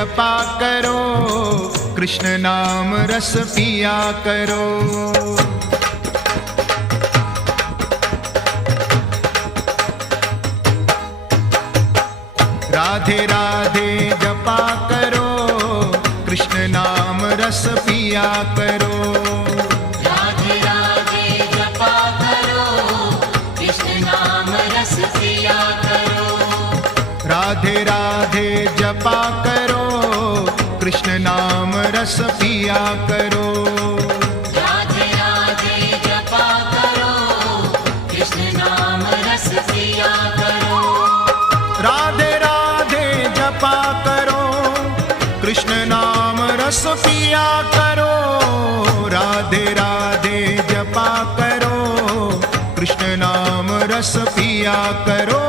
जपा करो, कृष्ण नाम रस पिया करो। राधे राधे जपा करो, कृष्ण नाम रस पिया करो। राधे राधे जपा करो, कृष्ण नाम रस पिया करो। राधे राधे जपा करो, कृष्ण नाम रस पिया करो। राधे राधे जपा करो, कृष्ण नाम रस पिया करो। राधे राधे जपा करो, कृष्ण नाम रस पिया करो। राधे राधे जपा करो, कृष्ण नाम रस पिया करो।